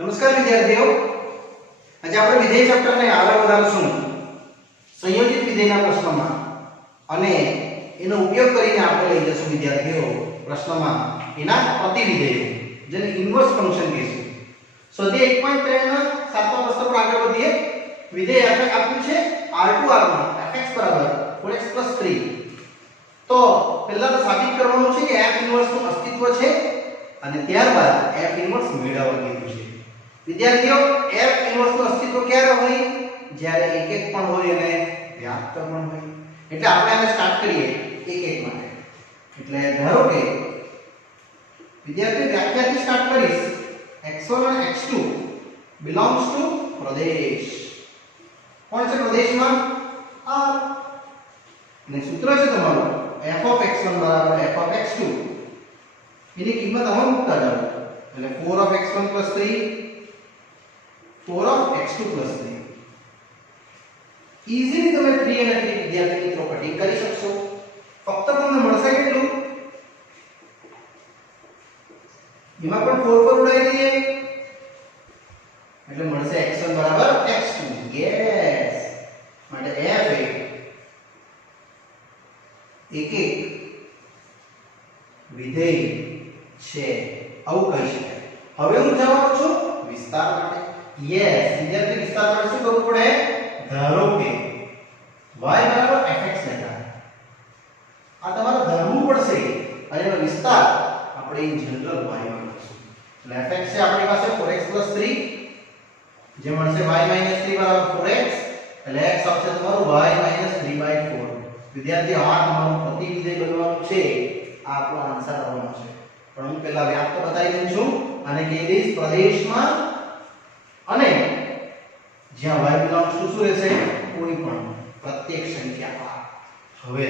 નમસ્કાર વિદ્યાર્થીઓ, આજે આપણે વિધેય ચેપ્ટરને આગળ વધારશું સંયોજિત વિધેયના પ્રશ્નમાં અને એનો ઉપયોગ કરીને આપણે લઈ જશું વિદ્યાર્થીઓ પ્રશ્નમાં એના પ્રતિવિધેયો જેને ઇન્વર્સ ફંક્શન કહીશું. સ્વાધ્યાય 1.3 ના 7મા પ્રશ્ન પર આગળ વધીએ. વિધેય f આપ્યું છે r2r1 fx 4x 3. તો પહેલા તો સાબિત કરવાનું છે કે f ઇન્વર્સ નું અસ્તિત્વ છે અને ત્યારબાદ f ઇન્વર્સ મેળવવા કીધું છે. વિદ્યાર્થીઓ, f ઇન્વર્સ નું અસ્તિત્વ ક્યારે હોય? જ્યારે એક એક પણ હોય અને વ્યાપ્ત પણ હોય. એટલે આપણે આને સ્ટાર્ટ કરીએ એક એક માટે. એટલે ધારો કે વિદ્યાર્થીઓ વ્યાખ્યાથી સ્ટાર્ટ કરીશ. x1 અને x2 belongs to પ્રદેશ. કોણ છે પ્રદેશમાં? r. અને સૂત્ર છે તમારું f of x1 f of x2. એની કિંમત આમાં મૂકતા જાઓ. એટલે 4 of x1 3 4 of x2 3. Easily તમે 3 અને 3 વિદ્યાર્થી મિત્રો કટિંગ કરી શકશો. ફક્ત તમને મળશે કેટલું? એમાં પણ 4 પર ઉડાઈ દઈએ એટલે મળશે x1 x2. યસ. માટે f એક વિધેય છે આવું કહી શકાય. હવે હું જવાનો છું વિસ્તાર માટે. યસ વિદ્યાર્થી, વિસ્તાર માટે શું કરવું પડે? ધારો કે y fx લેતા આ તમારે ધારવું પડશે અને એનો વિસ્તાર આપણે ઇન જનરલ y માં લખીશું. એટલે fx છે આપણી પાસે 4x 3 જે મળશે y 3 4x એટલે x આવશે તમારું y 3/4. વિદ્યાર્થી, આ તમારું પ્રતિવિધેય બનવાનું છે. આ આપણો આન્સર આવવાનો છે. પણ હું પહેલા વ્યાપ્ત બતાવી દઉં છું અને કહી દઈશ પ્રદેશમાં અને જ્યાં y belongs to શું રહેશે? કોઈ પણ પ્રત્યેક સંખ્યા r. હવે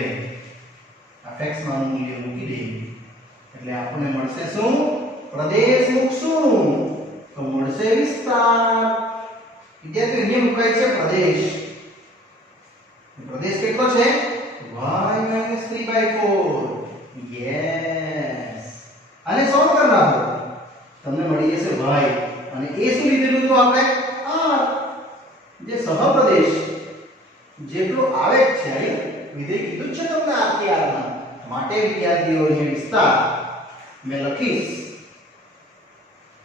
fx માં મૂલ્ય મૂકી દઈએ એટલે આપણને મળશે શું? પ્રદેશ મૂકશું તો મળશે વિસ્તાર. વિદ્યાર્થીઓ, અહીંયા મુકાય છે પ્રદેશ. પ્રદેશ કેટલો છે? y 3/4. યસ. અને સોલ્વ કરી નાખો તમને મળી જશે y અને એ શું લીધેલું તો આપણે r જે સહપ્રદેશ જેટલો આવે છે અહીં વિધેય કીધું છે તમને r થી r માં. માટે વિદ્યાર્થીઓ જે વિસ્તાર મેં લખીશ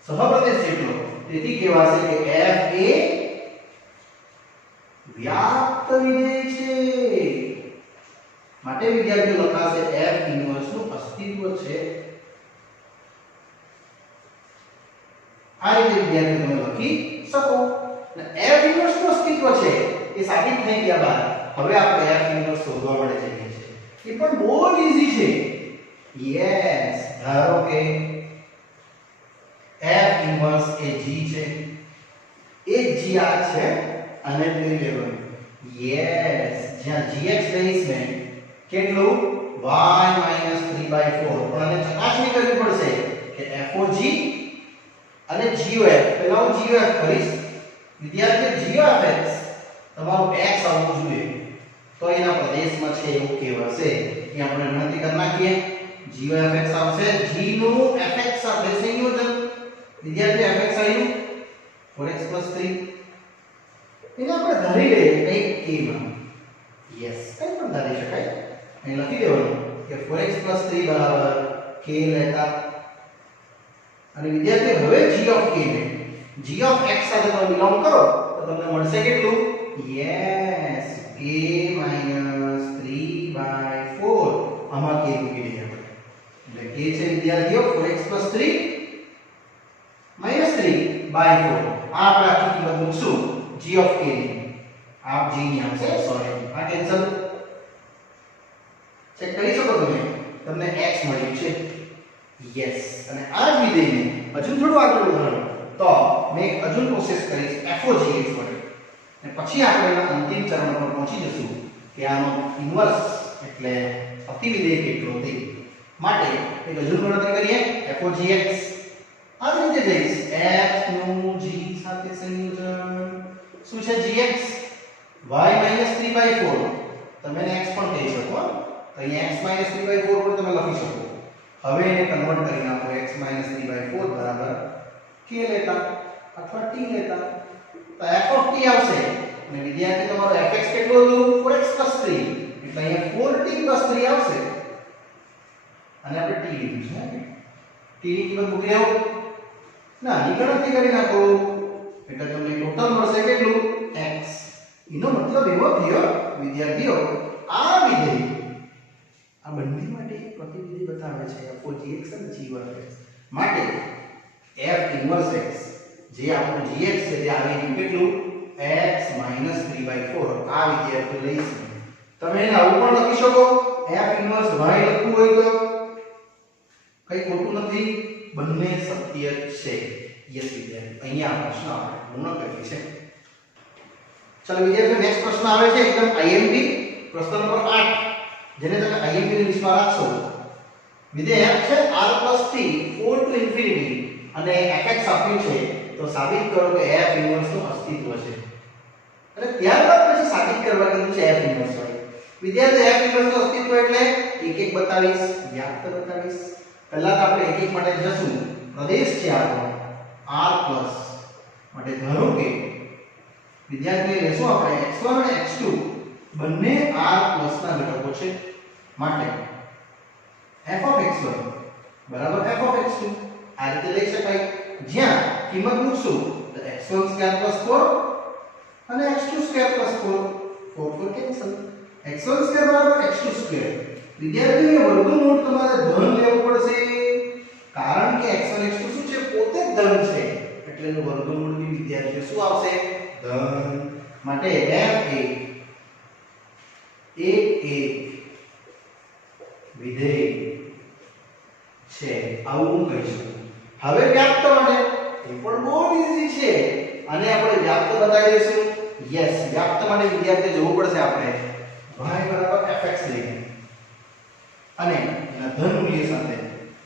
સહપ્રદેશ જેટલો, તેથી કહેવાશે કે f એ વ્યાપ્ત વિધેય છે. માટે વિદ્યાર્થીઓ લખાશે f ઇન્વર્સ નું અસ્તિત્વ છે. આ રીતે વિદ્યાર્થીઓ તમે લખી શકો. f ઇન્વર્સ નું અસ્તિત્વ છે એ સાબિત થઈ ગયા બાદ હવે આપણે f ઇન્વર્સ શોધવા માટે જઈએ છીએ. એ પણ બહુ જ ઈઝી છે. યસ. ધારો કે f ઇન્વર્સ એ g છે. એ g આ છે અને લઈ લેવાનું. યસ. જ્યાં gx લઈશ ને કેટલું? y 3/4. પણ આને ચકાસણી કરવી પડશે કે fog અને gof. પહેલા હું gof કરીશ. વિદ્યાર્થી, gofx તમારું x આવવું જોઈએ તો એના પ્રદેશમાં છે એવું કહેવાશે. એ આપણે ગણતરી કરી નાખીએ. gofx આવશે g નું fx સાથે સંયોજન. વિદ્યાર્થી, fx આવ્યું 4x 3. એને આપણે ધારી લઈએ કંઈક k માં. યસ, કંઈ પણ ધારી શકાય. અહીં લખી દેવાનું કે 4x 3 k લેતા અને વિદ્યાર્થી હવે g of k ને g of x સાથે તમે બિલોંગ કરો તો તમને મળશે કેટલું? Yes, k - 3/4. આમાં k મૂકી દઈએ આપણે. એટલે k છે વિદ્યાર્થીઓ 4x 3 - 3/4. આ આપણે આખી કિંમત મૂકશું g of k ની. આ g ની આવશે, સોરી આ કેન્સલ. ચેક કરી શકો તમને x મળ્યું છે. યસ. અને આ જ વિધેયને હજુ થોડું આગળ વધારો તો મેં હજુ પ્રોસેસ કરીશ fog x વડે અને પછી આપણે અંતિમ ચરણ પર પહોંચી જશું કે આનો ઇન્વર્સ એટલે પ્રતિવિધેય કેટલો તે. માટે એક હજુ ગણતરી કરીએ. fog x આ જ રીતે જઈશ f નું g સાથે સંયોજન. શું છે gx? y 3/4. તમે એને x પણ કહી શકો. તો અહીંયા x 3/4 પર તમે લખી શકો. હવે એને કન્વર્ટ કરી નાખો x 3/4 k લેતા અથવા t લેતા તો f of t આવશે અને વિદ્યાર્થી તમારો fx કેટલું હતું 4x 3 એટલે અહીંયા 4t 3 આવશે અને આપણે t લીધું છે t ની કિંમત મૂકી દેવો ના ની ગણતરી કરી નાખો એટલે તમને ટોટલ મળશે કેટલું x એનો મતલબ એવો થયો વિદ્યાર્થીઓ આ વિધેય આ બંને માટે પ્રતિવિધિ બતાવે છે f of gx અને g of x માટે f ઇન્વર્સ x જે આપણું gx છે તે આવી ગયું કેટલું x - 3/4 આ વિદ્યાર્થી લઈશું તમે એને આવું પણ લખી શકો f ઇન્વર્સ y લખવું હોય તો કઈ ખોટું નથી બંને સત્ય છે યસ વિદ્યાર્થી અહીંયા આ પ્રશ્ન આપણે પૂર્ણ કરીએ છે ચાલો વિદ્યાર્થીઓ નેક્સ્ટ પ્રશ્ન આવે છે એકદમ IMP પ્રશ્ન નંબર 8 જેને તમે IMP ની લિસ્ટમાં રાખશો વિધેય f છે r + t 4 to infinity અને fx આપ્યું છે તો સાબિત કરો કે f ઇન્વર્સ નું અસ્તિત્વ છે અને ત્યારબાદ પછી સાબિત કરવા કીધું છે f ઇન્વર્સ હોય વિદ્યાર્થી f ઇન્વર્સ નું અસ્તિત્વ એટલે એક એક બતાવીશ વ્યાપ્ત બતાવીશ પહેલા તો આપણે એક એક માટે જશું પ્રદેશ છે આપણો r+ માટે ધારો કે વિદ્યાર્થીએ લેશું આપણે x1 અને x2 બંને r+ ના ઘટકો છે માટે f of x1 બરાબર f of x2 આ રીતે લઈ શકાય જ્યાં કિંમત મૂકશું તો x1² + 4 અને x2² + 4 4 કેન્સલ x1² બરાબર x2² વિદ્યાર્થીઓ વર્ગમૂળ તમારે ધન લેવું પડશે કારણ કે x1 x2 શું છે પોતે જ ધન છે એટલે એનું વર્ગમૂળ બી વિદ્યાર્થીઓ શું આવશે ધન માટે f એ વિધેય છે આવું હું કહી શકું હવે વ્યાપ્ત માટે એ પણ બહુ ઈઝી છે અને આપણે વ્યાપ્ત બતાવી દઈશું યસ વ્યાપ્ત માટે વિદ્યાર્થીએ જોવું પડશે આપણે y બરાબર fx લઈને અને એના ધન મૂલ્ય સાથે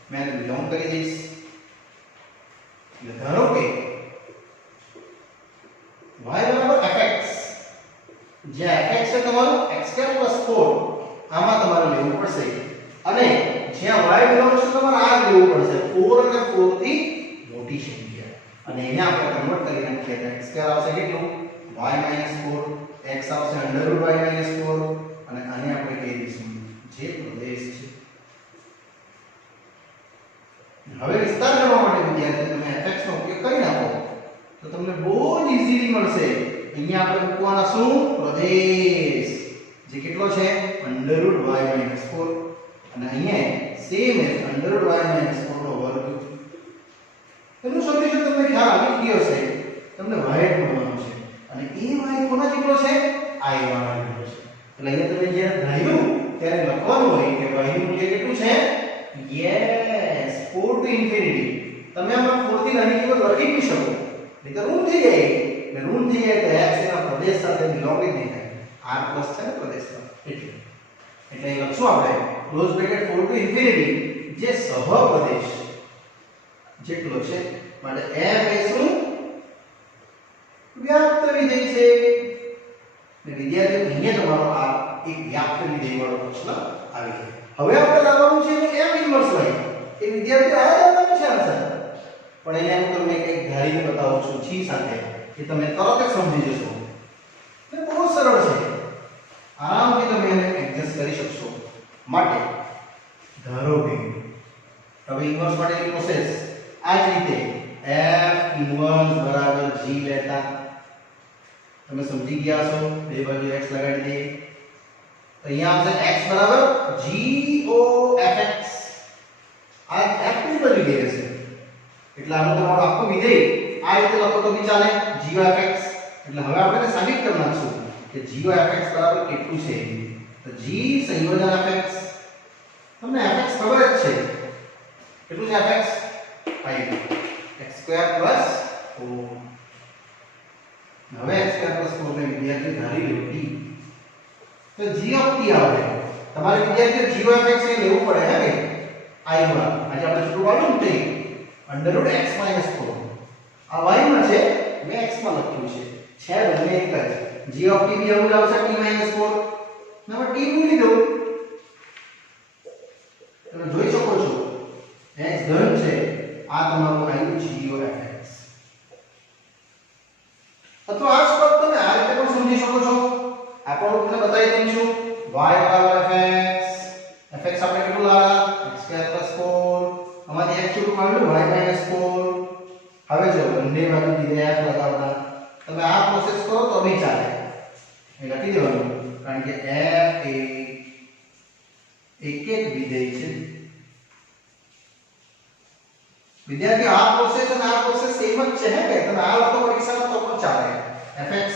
મેં એને બિલોંગ કરી દઈશ એટલે ધારો કે y બરાબર fx જે fx છે તમારું x² + 4 આમાં તમારે લેવું પડશે અને જ્યાં y બિલોંગ્સ ટુ તમારે આ લેવું પડશે 4 અને 4 થી મોટી સંખ્યા અને એને આપણે કન્વર્ટ કરી નાખીએ તો x² આવશે કેટલું y - 4 x આવશે √y - 4 અને આને આપણે કહી દઈશું જે પ્રદેશ છે હવે વિસ્તાર કરવા માટે વિદ્યાર્થી તમે fx નો ઉપયોગ કરી નાખો તો તમને બહુ જ ઈઝીલી મળશે અહીંયા આપણે મૂકવાના શું પ્રદેશ જે કેટલો છે √y - 4 અને અહીંયા સેમ એઝ √y - 4 નો વર્ગ એનું સોલ્યુશન તમને ખ્યાલ આવી ગયો છે તમને y મળવાનો છે અને એ y કોના જેટલો છે I વાળા જેટલો છે એટલે અહીંયા તમે જ્યારે ધાર્યું ત્યારે લખવાનું હોય કે y નું મૂલ્ય કેટલું છે યસ 4 to infinity તમે આમાં 4 થી નાની કિંમત લખી ન શકો એટલે ઋણ થઈ જાય એટલે ઋણ થઈ જાય તો x એના પ્રદેશ સાથે બિલોંગ જ નહીં થાય r+ છે ને પ્રદેશમાં એટલે એ લખશું આપણે ક્લોઝ બ્રેકેટ 4 to infinity જે સહપ્રદેશ જેટલો છે માટે f એ શું વ્યાપ્ત વિધેય છે ને વિદ્યાર્થીઓ અહીંયા તમારો આ એક વ્યાપ્ત વિધેય વાળો પ્રશ્ન આવી ગયો હવે આપણે લાવવાનું છે f ઇન્વર્સ y એ વિદ્યાર્થીઓ આ લાવવાનું છે આન્સર પણ એને હું તમને કંઈક ધારીને બતાવું છું જી સાથે કે તમે તરત જ સમજી જશો એ બહુ સરળ છે આરામથી તમે એને એડજસ્ટ કરી શકશો માટે ધારો કે હવે ઇન્વર્સ માટેની પ્રોસેસ આ જ રીતે f ઇન્વર્સ બરાબર g લેતા તમે સમજી ગયા છો બે બાજુ x લગાડી દે તો અહીંયા આવશે x બરાબર g o fx આ f ની બાજુ ગઈ રહેશે એટલે આનું તમારું આખું વિધેય આ રીતે લખો તો બી ચાલે g o fx એટલે હવે આપણે સાબિત કરી નાખશું કે g o fx બરાબર કેટલું છે તો g સંયોજન fx તમને fx ખબર જ છે કેટલું છે fx 5 x² + 4 હવે x² + 4 ને વિદ્યાર્થી ધારી લો t તો g of t આવે તમારે વિદ્યાર્થીઓ g of x એ લેવું પડે હે કે I માં આજે આપણે છોટું પાડ્યું ને √x - 4 આ y માં છે મેં x માં લખ્યું છે બંને એક જ g of t બી આવું જ આવશે t - 4 નંબર t નું લીધો તમે જોઈ શકો છો x ધન છે આ તમારું આવ્યું g of fx અથવા આ જ પદ તમે આ રીતે પણ સમજી શકો છો. આપણે તમને બતાવી દઉં છું y બરાબર fx આપણે કેટલું લાવ્યા x² + 4 આમાંથી x છૂટું પાડ્યું y - 4. હવે જો બંને બાજુ વિધેય f લગાવતા તમે આ પ્રોસેસ કરો તો બી ચાલે. એ લખી દેવાનું કારણ કે f એ એક વિધેય છે. વિદ્યાર્થી આ પ્રોસેસ અને આ પ્રોસેસ સેમ જ છે હે કે તમે આ લખો પરીક્ષામાં તો પણ ચાલે. fx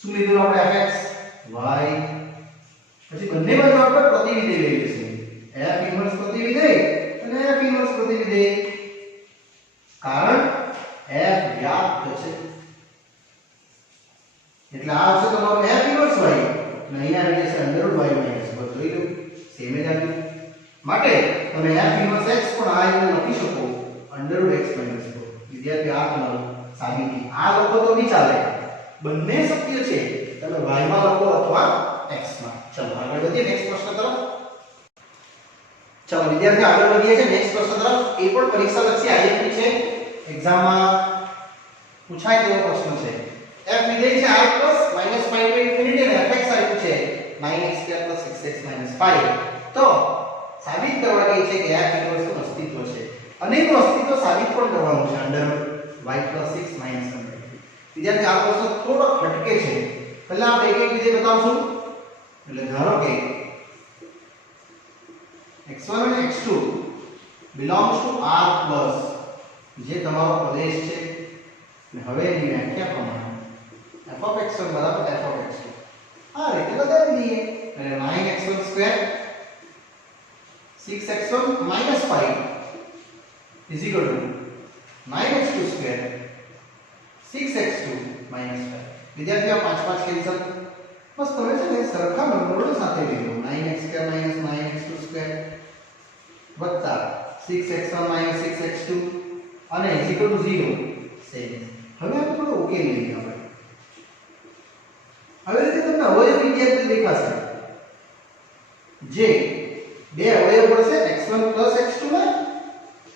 શું લીધું આપણે fx y પછી બંને બાજુ આપણે પ્રતિવિધેય લઈ લઈશું f ઇન્વર્સ પ્રતિવિધેય અને f ઇન્વર્સ પ્રતિવિધેય. કારણ f વ્યાપ્ત છે એટલે આ આવશે તમારું f ઇન્વર્સ y અને અહીંયા આવી જશે √y - 4. જોઈ લો સેમ જ આવ્યું. માટે તમે f ઇન્વર્સ x પણ આ રીતે લખી શકો √x - 4. વિદ્યાર્થી આ તમારું સાબિતી. આ લખો તો બી ચાલે. બંને શક્ય છે. તમે y માં લખો અથવા x માં. ચલો આગળ વધીએ નેક્સ્ટ પ્રશ્ન તરફ. ચલો વિદ્યાર્થી આગળ વધીએ છે નેક્સ્ટ પ્રશ્ન તરફ. એ પણ પરીક્ષા લક્ષી આઈએમપી છે. એક્ઝામમાં પૂછાય તેવો પ્રશ્ન છે. f વિધેય છે r −5 to infinity અને fx આપ્યું છે 9x² + 6x - 5. તો સાબિત કરવા કહે છે કે f ઇન્વર્સ નું અસ્તિત્વ છે અને એનું અસ્તિત્વ સાબિત પણ કરવાનું છે √y + 6 - 100. વિદ્યાર્થી આ પ્રશ્ન થોડો હટકે છે. પહેલા આપણે એક એક વિધેય બતાવશું. એટલે ધારો કે x1 અને x2 belongs to r+ જે તમારો પ્રદેશ છે. અને હવે એની વ્યાખ્યા પ્રમાણે fx1 = fx2 આ રીતે બતાવી દઈએ. એટલે 9x1² 6x1 - 5 = 9x2² 6x2 - 5. વિદ્યાર્થીઓ 5 5 કેન્સલ. બસ તમે છે ને સરખા નંબરો સાથે લેજો 9x² - 9x2² વત્તા 6x1 - 6x2 અને =0 સેમ. હવે આપણે થોડો ઉકેલ લઈએ. હવે રીતે તમને અવયવ વિદ્યાર્થી દેખાશે જે બે અવયવ પડશે x1 + x2 માં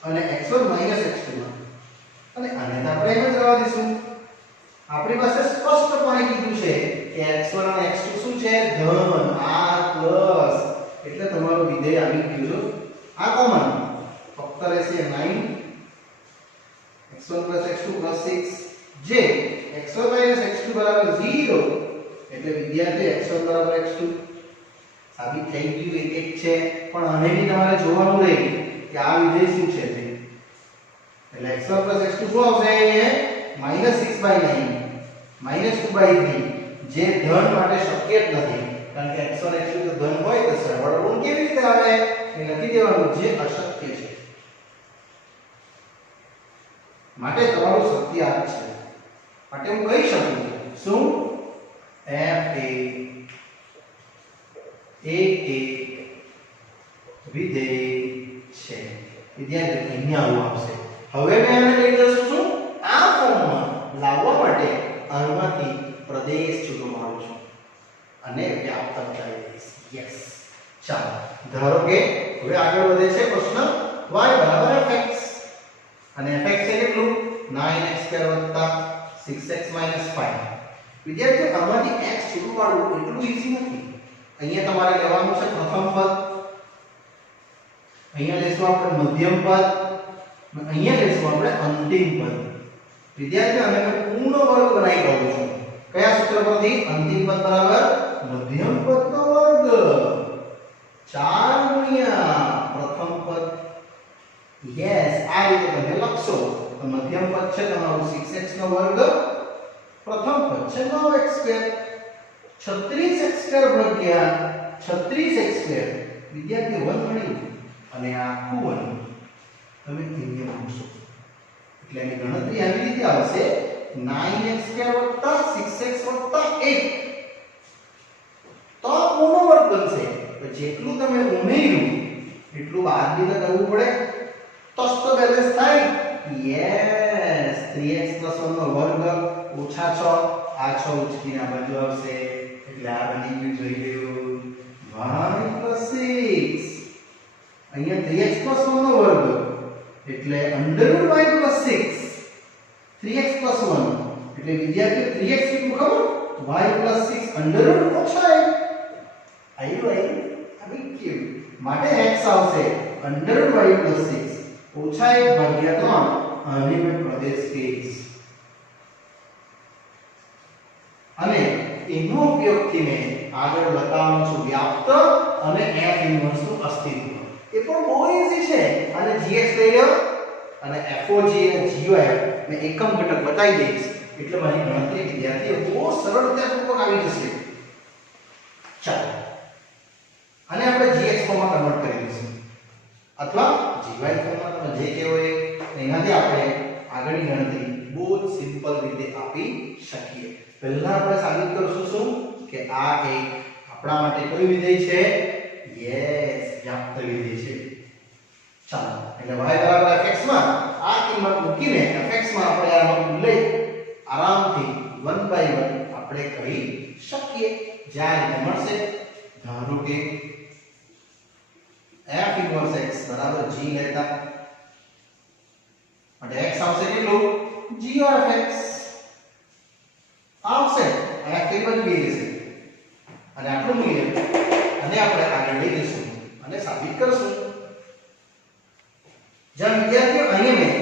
અને x1 - x2 માં. અને આને તો આપણે એમ જ રહેવા દઈશું. આપણી પાસે સ્પષ્ટપણે કીધું છે કે x1 અને x2 શું છે ધન r+ એટલે તમારું વિધેય આવી ગયું છે. આ કોમન ફક્ત રહેશે 9 x1 + x2 + 6 જે x1 - x2 = 0 એટલે વિદ્યાર્થી x1 = x2 સાબિત થઈ ગયું. એક છે પણ આને બી તમારે જોવાનું રહે કે આ વિધેય શું છે તે. એટલે x1 + x2 શું આવશે -6/9 -2/3 જે ધન માટે શક્ય જ નથી. કારણ કે x1 x2 તો ધન હોય તો સરવાળો ઋણ કેવી રીતે આવે એ લખી દેવાનું જે અશક્ય છે. માટે તમારું સત્ય આ છે. માટે હું કહી શકું શું f એ એક વિધેય છે. વિદ્યાર્થી અહીંયા આવું આવશે. હવે મેં આને લઈ જશું છું આ ફોર્મમાં લાવવા માટે આમાંથી પ્રદેશ છૂટો મારું છું અને વ્યાપ્ત બતાવી દઈશ. યસ. ચાલો ધારો કે હવે આગળ વધે છે પ્રશ્ન y = fx અને fx છે કેટલું 9x² + 6x - 5. વિદ્યાર્થીઓ આમાંથી x છૂટું પાડવું એટલું ઈઝી નથી. અહીંયા તમારે લેવાનું છે પ્રથમ પદ, અહીંયા લેશું આપણે મધ્યમ પદ અને અહીંયા લેશું આપણે અંતિમ પદ. વિદ્યાર્થીઓ આને પૂર્ણ વર્ગ બનાવી દઉં છું. કયા સૂત્ર પરથી? અંતિમ પદ બરાબર મધ્યમ પદનો વર્ગ 4 ગુણ્યા પ્રથમ પદ. યસ, આ રીતે તમે લખશો તો મધ્યમ પદ છે તમારું 6x નો વર્ગ, પ્રથમ પદ છે 9x². 36x² ભાગ્યા 36x². વિદ્યાર્થી 1 મળ્યું અને આ આખું 1 તમે અહીંયા મૂકશો એટલે એની ગણતરી આવી રીતે આવશે 9x² + 6x + 1 તો પૂર્ણ વર્ગ બનશે. તો જેટલું તમે ઉમેર્યું એટલું બાદ બી તો કરવું પડે તો જ તો બેલેન્સ થાય. યસ, 3x + 1 નો વર્ગ ઓછા 6 આ 6 ઉચકીને આ બાજુ આવશે એટલે આ બની ગયું. જોઈ લ્યો y + 6 અહીંયા 3x + 1 નો વર્ગ એટલે √y + 6 3x + 1 એટલે વિદ્યાર્થીઓ 3x કેટલું ખબર y + 6 અંડર રૂટ ઓછા 1 આવ્યું આવી કેવું માટે x આવશે અંડર રૂટ y + 6 ઓછા 1 ભાગ્યા 3 આને મેં પ્રદેશ કહીશ અને એનો ઉપયોગથી મેં આગળ બતાવવાનું છું વ્યાપ્ત અને f ઇન્વર્સ નું અસ્તિત્વ એ પણ બહુ ઈઝી છે અને gx લઈ લો અને fog અને gof મેં એકમ ઘટક બતાવી દઈશ એટલે મારી ગણતરી વિદ્યાર્થીઓ બહુ સરળતાપૂર્વક આવી જશે ચાલો અને આપણે gx ફોર્મમાં કન્વર્ટ કરી દઈશું અથવા gy ફોર્મમાં તમે જે કહેવો એ એનાથી આપણે આગળની ગણતરી બહુ જ સિમ્પલ રીતે આપી શકીએ પહેલા આપણે સાબિત કરશું શું કે આ એક આપણા માટે કયું વિધેય છે યસ વ્યાપ્ત વિધેય છે ચાલો એટલે y બરાબર fx માં આ કિંમત મૂકીને fx માં આપણે આનો ઉલ્લેખ આરામથી 1/1 આપણે કરી શકીએ જ્યાં રીતે મળશે ધારો કે f ઇન્વર્સ x બરાબર g લેતા અને x આવશે કેટલું g of x આવશે f કેવી બાજુ ગઈ જશે અને આટલું મૂલ્ય અને આપણે આગળ લઈ જઈશું અને સાબિત કરશું જેમ વિદ્યાર્થીઓ અહીં મેં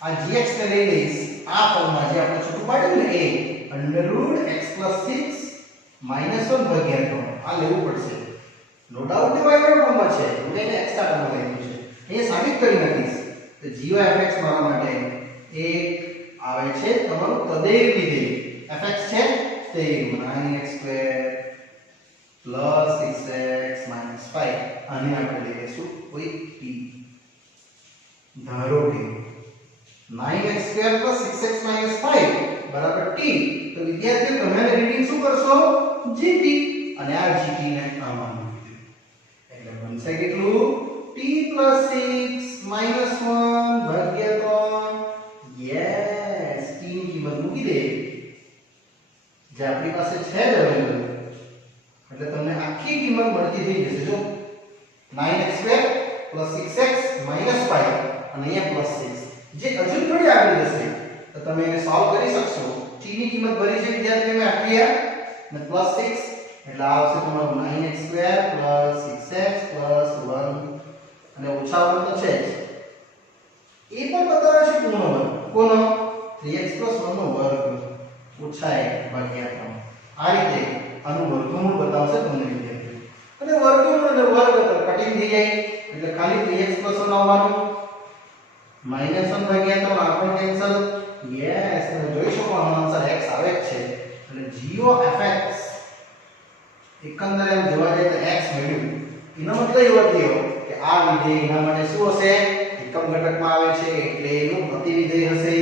આ gx ને લઈ લઈશ આ ફોર્મમાં જે આપણે છૂટું પાડ્યું ને એ √x + 6 - 1 ભાગ્યા 3 આ લેવું પડશે નો ડાઉટ એ y ફોર્મમાં છે હું એને x આટલું લઈ લીધું છે એ સાબિત કરી નાખીશ તો g of x મારા માટે એક આવે છે તમારું તદેવ વિધેય fx છે તે 9x² + 6x - 5 આને આપણે લઈ લઈશું કોઈ t ધારો કે 9x² + 6x - 5 બરાબર t તો વિદ્યાર્થીઓ તમે રીડિંગ શું કરશો gt અને આ gt ને આમાં મૂકી દો એટલે બનશે કેટલું t + 6 - 1 ભાગ્યા 3 યસ t ની કિંમત મૂકી દે જે આપણી પાસે છે જ અવેલેબલ એટલે તમને આખી કિંમત મળતી થઈ જશે જો 9x² + 6x - 5 અને અહીંયા +6 જે હજુ થોડી આગળ જશે તો તમે એને સોલ્વ કરી શકશો t ની કિંમત ભરી છે વિદ્યાર્થીઓ મેં આટલી અને +6 એટલે આવશે તમારું 9x² + 6x + 1 અને ઓછા 1 તો છે જ એ પણ બતાવે છે પૂર્ણ વર્ગ કોનો 3x + 1 નો વર્ગ ઓછા 1 ભાગ્યા 3 આ રીતે આનું વર્ગમૂળ બતાવશે તમને વિદ્યાર્થીઓ અને વર્ગમૂળ અને વર્ગ તો કટિંગ થઈ જાય એટલે ખાલી 3x + 1 આવવાનું -1 ભાગ્યા 3 આ પણ કેન્સલ યસ તમે જોઈ શકો આનો આન્સર x આવે જ છે એટલે g of fx એકંદરે એમ જોવા જાય તો x મળ્યું એનો મતલબ એવો થયો કે આ વિધેય એના માટે શું હશે એકમ ઘટકમાં આવે છે એટલે એનું પ્રતિવિધેય હશે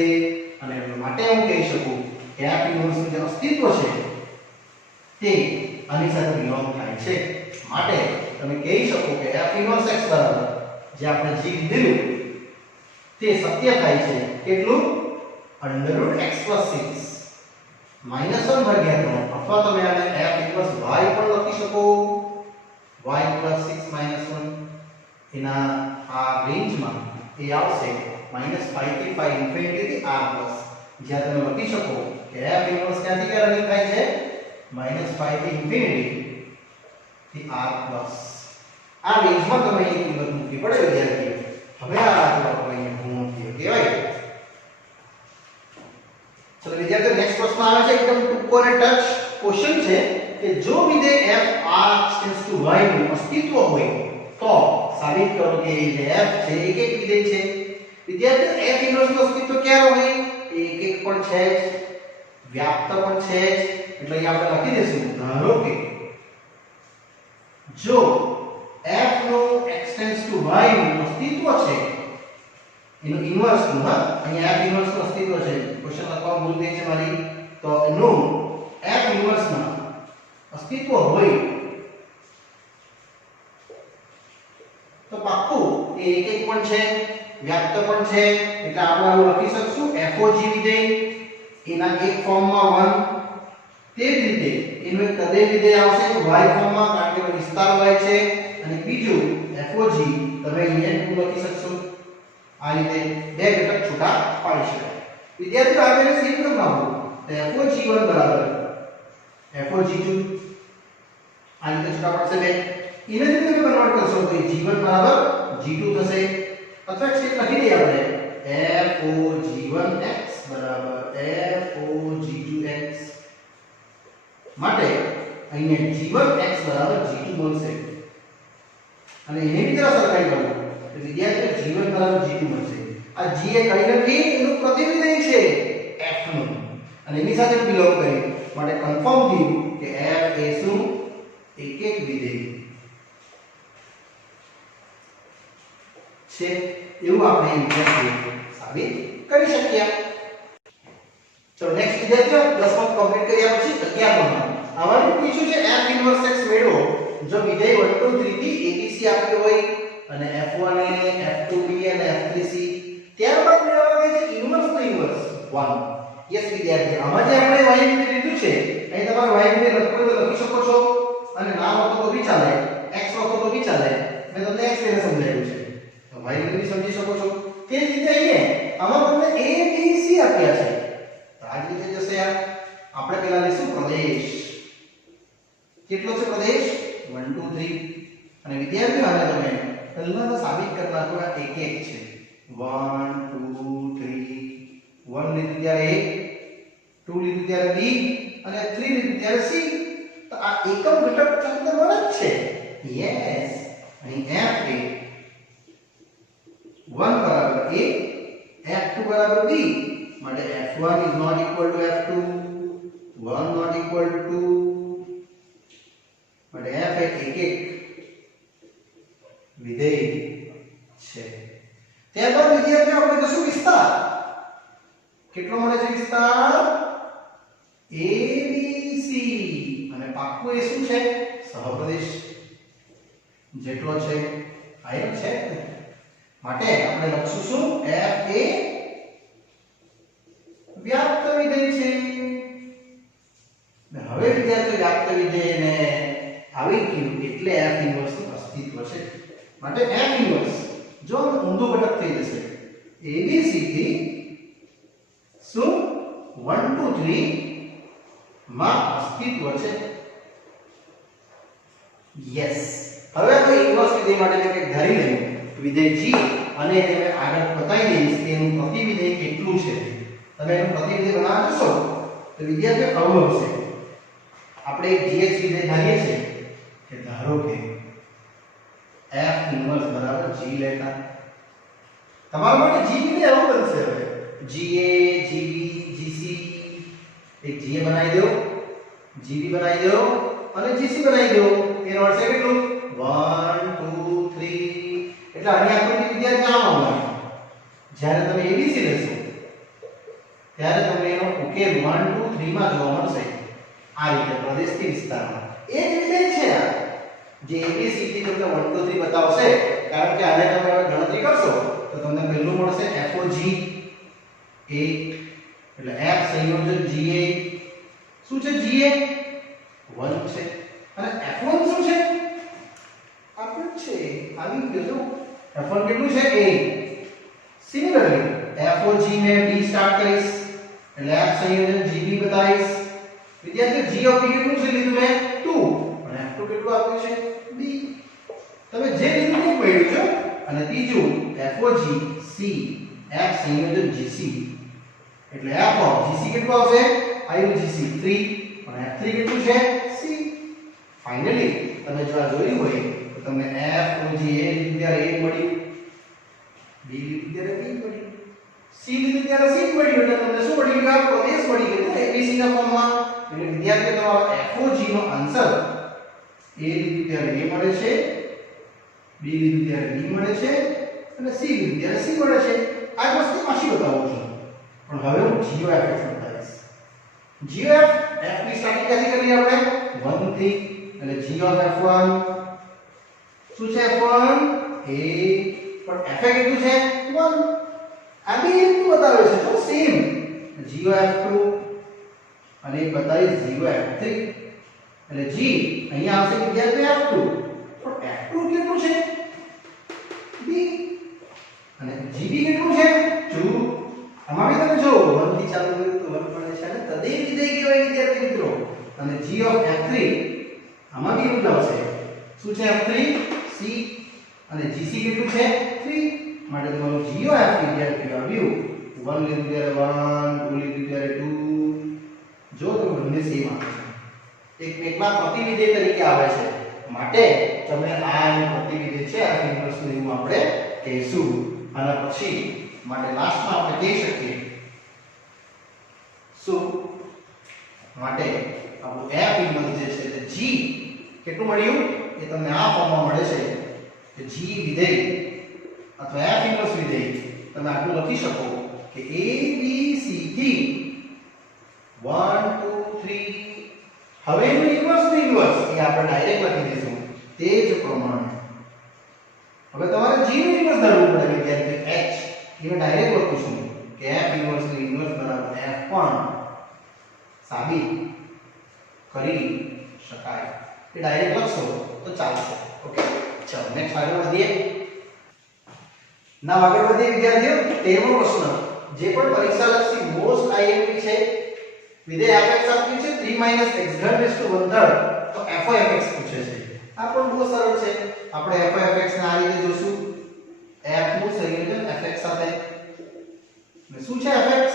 અને માટે હું કહી શકું કે આ ઇન્વર્સનું જે અસ્તિત્વ છે તે આની સાથે બિલોંગ થાય છે માટે તમે કહી શકો કે f ઇન્વર્સ x બરાબર જે આપણે g લીધેલું તે સત્ય થાય છે કેટલું √x + 6 - 1 ભાગ્યા 3 અથવા તમે આને f ઇન્વર્સ y પણ લખી શકો y + 6 - 1 એના આ રેન્જમાં એ આવશે -5 થી 5 ઇન્ફિનિટી થી r પ્લસ જ્યાં તમે લખી શકો કે f ઇન્વર્સ ક્યાંથી ક્યાં રનિંગ થાય છે -5 થી ઇન્ફિનિટી થી r પ્લસ આ રેન્જમાં તમે અહીં કિંમત મૂકવી પડે વિદ્યાર્થીઓ હવે આ આપણે અહીં ગુણોત્તર કહેવાય ચલો વિદ્યાર્થીઓ નેક્સ્ટ પ્રશ્ન આવે છે એકદમ ટૂંકો અને ટચ ક્વેશ્ચન છે કે જો વિધેય f r → y નું અસ્તિત્વ હોય તો સાબિત કરો કે જે f છે એક એક વિધેય છે વિદ્યાર્થીઓ f ઇન્વર્સ નું અસ્તિત્વ ક્યારે હોય એક એક પણ છે જ વ્યાપ્ત પણ છે જ એટલે અહીં આપણે લખી દઈશું ધારો કે જો f નું x → y નું અસ્તિત્વ છે એનું ઇન્વર્સ નું અહીંયા f ઇન્વર્સ નું અસ્તિત્વ છે ક્વેશ્ચન લખવા ભૂલ થઈ છે મારી તો એનું f ઇન્વર્સ માં અસ્તિત્વ હોય તો પાક્કું એ એક એક પણ છે વ્યાપ્ત પણ છે એટલે આપણે આવું લખી શકશું fog વિધેય એના એક ફોર્મમાં 1 તે જ રીતે એનું એક તદેવ વિધેય આવશે y ફોર્મમાં કારણ કે વિસ્તાર y છે અને બીજું fog તમે અહીંયા લખી શકશો આ રીતે બે ઘટક છૂટા પાડી શકાય વિદ્યાર્થીઓ આ બેને સેમ કેમ ના હોય? તો FOG1 બરાબર FOG2 આ રીતે છૂટા પડશે બે. એને જ તમે કન્વર્ટ કરશો તો G1 બરાબર G2 થશે. અથવા એક લખી દઈએ આપણે FOG1x બરાબર FOG2x માટે અહીંયા G1x બરાબર G2 મળશે. અને એને બી જરા સરખાઈ કરો તો વિદ્યાર્થીઓ G1 બરાબર G2 મળશે. આ G એ કઈ નથી, એનું પ્રતિવિધેય છે f નું, અને એની સાથે બિલોંગ કરે માટે કન્ફર્મ થયું કે f એ શું એક વિધેય છે, એવું આપણે વિદ્યાર્થીઓ સાબિત કરી શકીએ. ચલો નેક્સ્ટ વિદ્યાર્થીઓ 10મો કમ્પ્લીટ કર્યા પછી 11મો આવાનું પૂછ્યું છે f ઇન્વર્સ x મેળવો જો વિધેય 1 2 3 થી abc આપ્યો હોય અને f1a f2b અને f3c. ત્યારબાદ મેળવવાનું છે ઇન્વર્સ તો ઇન્વર્સ 1. યસ વિદ્યાર્થી, આમાં જે આપણે y ને લીધું છે અહીં તમારે y ને લખો તો લખી શકો છો અને નામ લખો તો બી ચાલે, x લખો તો બી ચાલે. મેં તમને x ને સમજાવ્યું છે તો y ને બી સમજી શકો છો. તે જ રીતે અહીંયા આમાં તમને a b c આપ્યા છે તો આ જ રીતે જશે. યાર આપણે પહેલા લઈશું પ્રદેશ. કેટલો છે પ્રદેશ? 1 2 3. અને વિદ્યાર્થીઓ આને તમે પહેલા તો સાબિત કરી નાખો આ એક એક છે. 1 2 3 1 લીધું ત્યારે a, 2 લીધું ત્યારે b અને 3 લીધું ત્યારે c. તો આ એકમ ઘટક શબ્દ મળે જ છે. યસ, અહીં f એ 1 બરાબર a, f2 બરાબર b માટે f1 is not equal to f2, 1 not equal to માટે f એ એક એક વિધેય છે. ત્યારબાદ વિદ્યાર્થીઓ આપણે કશું વિસ્તાર. કેટલો મળે છે વિસ્તાર? ABC. અને પાક્કું એ શું છે? સહપ્રદેશ જેટલો છે આયન છે માટે આપણે લખશું શું? f એ વ્યાપ્ત વિધેય છે. હવે વિદ્યાર્થીઓ વ્યાપ્ત વિધેયને આવી ગયું એટલે f ઇન્વર્સ નું અસ્તિત્વ છે. માટે f ઇન્વર્સ જો ઊંધું ઘટક થઈ જશે abc થી શું 1 2 3 માં અસ્તિત્વ છે. યસ, હવે આપણે ઇન્વર્સ વિધેય માટે મેં કંઈક ધારી લઈએ વિધેય g અને એને મેં આગળ બતાવી દઈશ કે એનું પ્રતિવિધેય કેટલું છે. તમે એનું પ્રતિવિધેય બનાવવા જશો તો વિદ્યાર્થીઓ આવું હશે. આપણે એક gx વિધેય ધારીએ છીએ કે ધારો કે f ઇન્વર્સ બરાબર g લેતા તમારા માટે g વિધેય આવું બનશે. હવે ga gb gc એક ga બનાવી દો, gb બનાવી દો અને gc બનાવી દો. એનો અર્થ છે કેટલું? 1 2 3. એટલે આની આકૃતિ વિદ્યાર્થી આમ આવશે. જ્યારે તમે abc લેશો ત્યારે તમને એનો ઉકેલ 1 2 3 માં જોવા મળશે. આ રીતે પ્રદેશથી વિસ્તારમાં એ જ વિધેય છે આ જે abc થી તમને 1 2 3 બતાવશે. કારણ કે આને તમે ગણતરી કરશો તો તમને પહેલું મળશે FOG a એટલે f સંયોજન ga શું છે? ga 1 છે અને f1 શું છે? આપણું છે આવી ગયો. f1 કેટલું છે? a. સિમિલરલી FOG ને b સ્ટાર્ટ કરીશ એટલે f સંયોજન gb બતાવીશ. વિદ્યાર્થીઓ g ઓફ b કેટલું છે લીધું મેં? 2 અને f2 કેટલું આપ્યું છે? b. તમે જે લીધું તે પડ્યું છે. અને ત્રીજું FOG c f સંયોજન gc એટલે f ઓફ gc કેટલું આવશે? આવ્યું gc 3 અને f3 કેટલું છે? c. ફાઇનલી તમે જો આ જોયું હોય તો તમને FOG a લીધું ત્યારે a મળ્યું, b લીધું ત્યારે b મળ્યું, c લીધું ત્યારે c મળ્યું. એટલે તમને શું મળ્યું? કે આ પ્રદેશ મળી ગયો abc ના ફોર્મમાં. એટલે વિદ્યાર્થીઓ તમારો FOG નો આન્સર a લીધું ત્યારે a મળે છે, b લીધું ત્યારે b મળે છે અને c લીધું ત્યારે c મળે છે. આ વસ્તુ પાછી બતાવું છું પણ હવે હું GOF બતાવીશ. GOF f ની સ્ટાર્ટિંગ ક્યાંથી કરી આપણે? 1 થી. એટલે g of f1 શું છે? f1 a પણ f કેટલું છે? 1. આ બે એટલું બતાવે છે તો સેમ g of f2 અને એક બતાવીશ g of f3. એટલે g અહીંયા આવશે વિદ્યાર્થી f2 પણ f2 કેટલું છે? b. અને gb કેટલું છે? 2. આમાં બી તમે જો 1 થી ચાલુ કર્યું તો 1 મળે છે અને તદે વિધેય કહેવાય વિદ્યાર્થી મિત્રો. અને g of f3 આમાં બી એવું જ આવશે. શું છે f3? c અને gc કેટલું છે? 3. માટે તમારું g of f વિદ્યાર્થીઓ આવ્યું 1 લીધું ત્યારે 1, 2 લીધું ત્યારે 2. જો તમે બંને સેમ આવે છે, એકમાં પ્રતિવિધેય તરીકે આવે છે, માટે તમે આ એનું પ્રતિવિધેય છે આ ઇન્વર્સ નું એવું આપણે કહીશું. અને પછી માટે લાસ્ટમાં આપણે કહી શકીએ શું? માટે આપણું f ઇન્વર્સ જે છે તે g કેટલું મળ્યું એ તમને આ ફોર્મમાં મળે છે કે g વિધેય અથવા f ઇન્વર્સ વિધેય તમે આટલું લખી શકો કે a b c થી 1 2 3. હવે એનું ઇન્વર્સ નું ઇન્વર્સ એ આપણે ડાયરેક્ટ લખી દઈશું તે જ પ્રમાણે. હવે તમારે g નું ઇન્વર્સ ધારવું પડે વિદ્યાર્થી h. એને ડાયરેક્ટ લખું છું કે f ઇન્વર્સ નું ઇન્વર્સ બરાબર f પણ સાબિત કરી શકાય. એ ડાયરેક્ટ લખશો તો ચાલશે. ઓકે, ચાલો નેક્સ્ટ આગળ વધીએ. ના આગળ વધીએ વિદ્યાર્થીઓ. 13મો પ્રશ્ન જે પણ પરીક્ષાલક્ષી મોસ્ટ આઈએમપી છે. વિધેય fx આપ્યું છે 3 - x3 તો f of fx પૂછે છે. આ પણ બહુ સરળ છે. આપણે f of fx ને આ રીતે જોશું. f નું સંયોજન fx સાથે. ને શું છે fx?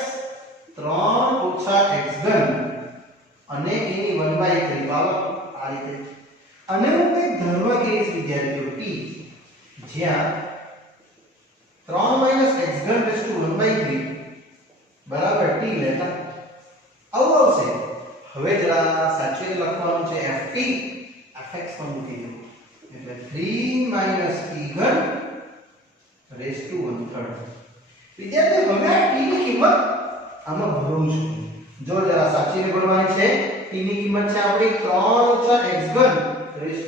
3 - x3 અને એની 1/3 પાવર આ રીતે. અને હું કંઈક ધરવા કહીશ વિદ્યાર્થીઓ t, જ્યાં 3 - x3 1/3 બરાબર t લેતા આવું આવશે. હવે જરા સાચવીને લખવાનું છે ft fx માં મૂકી દો એટલે 3 - t3 વિદ્યાર્થીઓ હવે આ t ની કિંમત આમાં ભરું છું. જો જરા સાચવીને ભરવાની છે. t ની કિંમત છે આપણી 3 - x3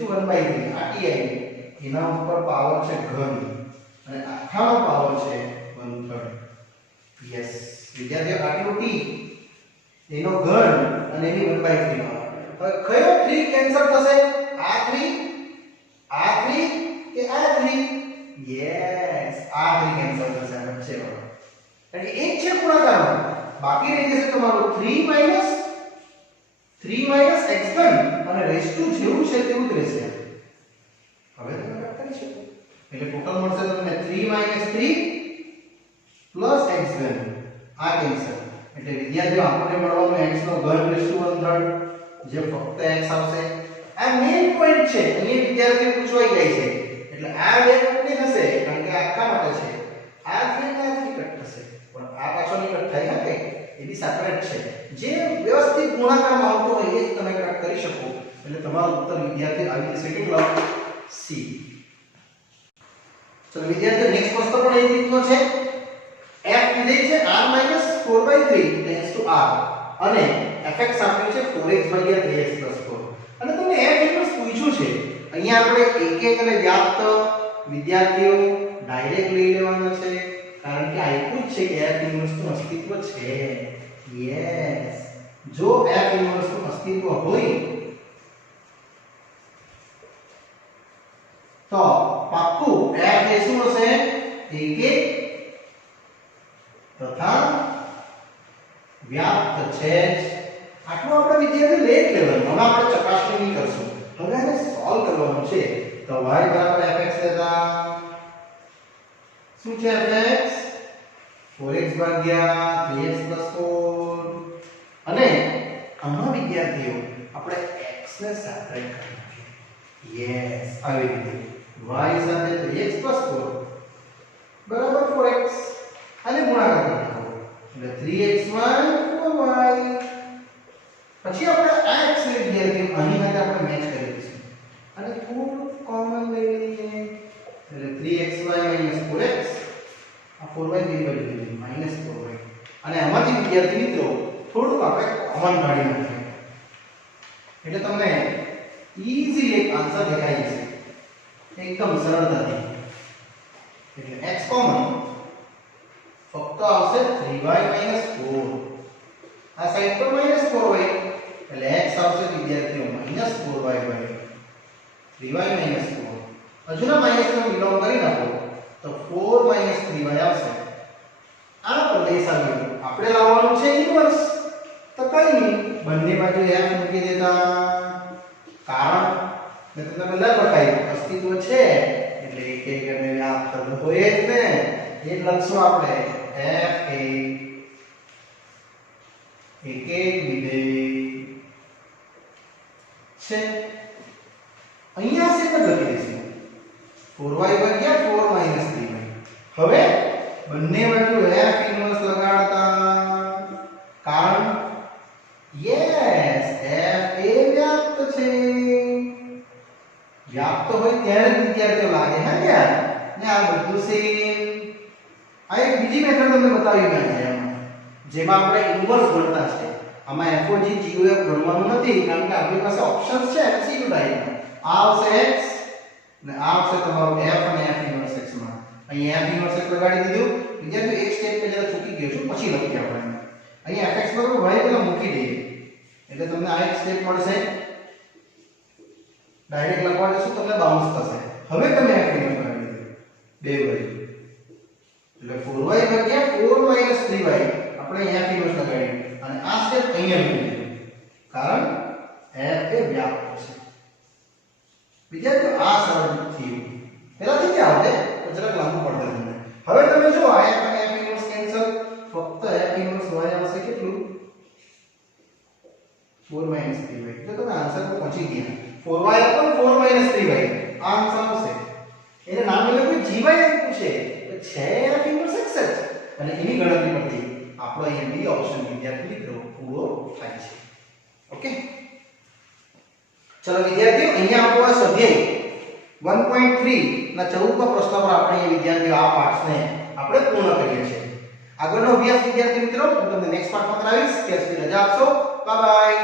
1/3 આ t આવી. એના ઉપર પાવર છે ઘન અને આખાનો પાવર છે 1/3. યસ વિદ્યાર્થીઓ આટલું t એનો ઘન અને એની 1/3 પાવર. હવે કયો 3 કેન્સલ થશે? આ 3 કે આ 3? યસ આ 3 કેન્સલ થશે વચ્ચે વાળો. એટલે એક છે ગુણાકારમાં. બાકી રહી જશે તમારું 3 - x3 અને રેસ્ટ જેવું છે તેવું જ રહેશે. હવે તમે કટ કરી શકો. એટલે ટોટલ મળશે તમને 3 - 3 + x3 આ કેન્સલ. એટલે વિદ્યાર્થીઓ આપણને મળવાનો x નો ઘન રેસ્ટ 1/3 જે ફક્ત x આવશે. આ મેઈન પોઈન્ટ છે. અહીંયા વિદ્યાર્થીઓ પૂછવાઈ જાય છે. એટલે આ બે કટ નહીં થશે કારણ કે આખા માટે છે. આ 3 ને આ 3 કટ થશે પણ આ પાછો નહીં કટ થાય. હા કઈ એ બી સેપરેટ છે. જે વ્યવસ્થિત ગુણાકારમાં આવતો હોય એ જ તમે કટ કરી શકો. એટલે તમારો ઉત્તર વિદ્યાર્થી આવી જશે કેટલો? C. ચલો વિદ્યાર્થીઓ નેક્સ્ટ પ્રશ્ન પણ એ જ રીતનો છે. f વિધેય છે r - 4/3 → r અને fx આપ્યું છે 4x/3x + 4. અને તમને f ઇન્વર્સ પૂછ્યું છે. અહીંયા આપણે એક એક અને વ્યાપ્ત વિદ્યાર્થીઓ ડાયરેક્ટ લઈ લેવાનો છે કારણ કે આપ્યું જ છે કે f ઇન્વર્સ નું અસ્તિત્વ છે. યસ જો f ઇન્વર્સ નું અસ્તિત્વ હોય તો પાક્કું f એ શું હશે? એક એક તથા વ્યાપ્ત છે. આટલું આપણે વિદ્યાર્થી લેટ લેવલમાં આપણે ચકાસણી નહીં કરશું. હવે આને સોલ્વ કરવાનું છે. તો y = fx લેતા શું છે fx? 4x/3x + 4. અને આમાં વિદ્યાર્થીઓ આપણે x ને સેપરેટ કરી નાખીએ. યસ આવી રીતે y સાથે 3x + 4 બરાબર 4x અને ગુણાકાર કરી નાખો એટલે 3x1 4y. પછી આપણે આ x ને વિદ્યાર્થીઓ આની સાથે આપણે મેચ કરી દઈશું અને થોડું કોમન લઈ લઈએ એટલે 3xy - 4x આ 4y ની બની ગઈ -4y. અને આમાંથી વિદ્યાર્થી મિત્રો થોડું આપણે કોમન કાઢી નાખીએ એટલે તમને ઈઝી એક આન્સર દેખાઈ જશે એકદમ સરળતાથી. એટલે x કોમન ફક્ત આવશે 3y - 4. આ સાઈડ પર -4y એટલે x આવશે વિદ્યાર્થીઓ -4y/3y - 4. હજુના માઈનસ નો બિલોંગ કરી નાખો તો 4 - 3y આવશે. આ દેશ આવ્યો. આપણે લાવવાનું છે ઇન્વર્સ. તો કઈ નહીં, બંને બાજુ f મૂકી દેતા. કારણ મેં તમને પહેલા બતાવ્યું, અસ્તિત્વ છે એટલે એક એક અને વ્યાપ તો હોય જ ને. એ લખશું આપણે f એ એક એક વિધેય છે. અહીંયા છે તો લખી દઈશું 4y ભાગ્યા 4 - 3y. હવે બંને બાજુ f ઇન્વર્સ લગાડતા. કારણ યસ f એ વ્યાપ્ત છે. વ્યાપ્ત હોય ત્યારે જ વિદ્યાર્થીઓ લાગે હે યાર ને આ બધું સેમ. આ એક બીજી મેથડ તમને બતાવી મેં જેમાં આપણે ઇન્વર્સ ગણતા છે. આમાં FOG GOF ગણવાનું નથી કારણ કે આપણી પાસે ઓપ્શન્સ છે MCQ ટાઈપના. આ આવશે x ને આ આવશે તમારું f અને f ઇન્વર્સ x માં. અહીં f ઇન્વર્સ x લગાડી દીધું. વિદ્યાર્થીઓ એક સ્ટેપ પહેલા ચૂકી ગયો છું, પછી લખીએ આપણે. અહીં fx બરાબર y પેલા મૂકી દઈએ એટલે તમને આ એક સ્ટેપ મળશે. ડાયરેક્ટ લખવા જશો તમને બાઉન્સ થશે. હવે તમે f ઇન્વર્સ લગાડી દો બે બાજુ એટલે 4y ભાગ્યા 4 - 3y આપણે f ઇન્વર્સ લગાડી અને આ સ્ટેપ અહીંયા મૂકી દીધું કારણ f એ વ્યાપ્ત છે. વિદ્યાર્થીઓ આ સરળ થયું. પહેલાથી જ આવડે તો જરાક લાંબુ પડશે તમને. હવે તમે જો આ f અને f ઇન્વર્સ કેન્સલ, ફક્ત f ઇન્વર્સ y આવશે કેટલું 4 - 3y. એટલે તમે આન્સર પર પહોંચી ગયા. 4y upon 4 - 3y આ આન્સર આવશે. એને નામ લખ્યું gy આપ્યું છે તો છે f ઇન્વર્સ x જ અને એની ગણતરી પરથી આપણો અહીંયા બી ઓપ્શન વિદ્યાર્થી મિત્રો પૂરો થાય છે. ઓકે, ચલો વિદ્યાર્થીઓ અહીંયા આપણો આ સ્વાધ્યાય 1.3 ના 14મા પ્રશ્ન પર આપણે એ વિદ્યાર્થીઓ આ પાઠને આપણે પૂર્ણ કરીએ છીએ. આગળનો અભ્યાસ વિદ્યાર્થી મિત્રો હું તમને નેક્સ્ટ પાઠમાં કરાવીશ. ત્યાં સુધી રજા આપશો. Bye bye.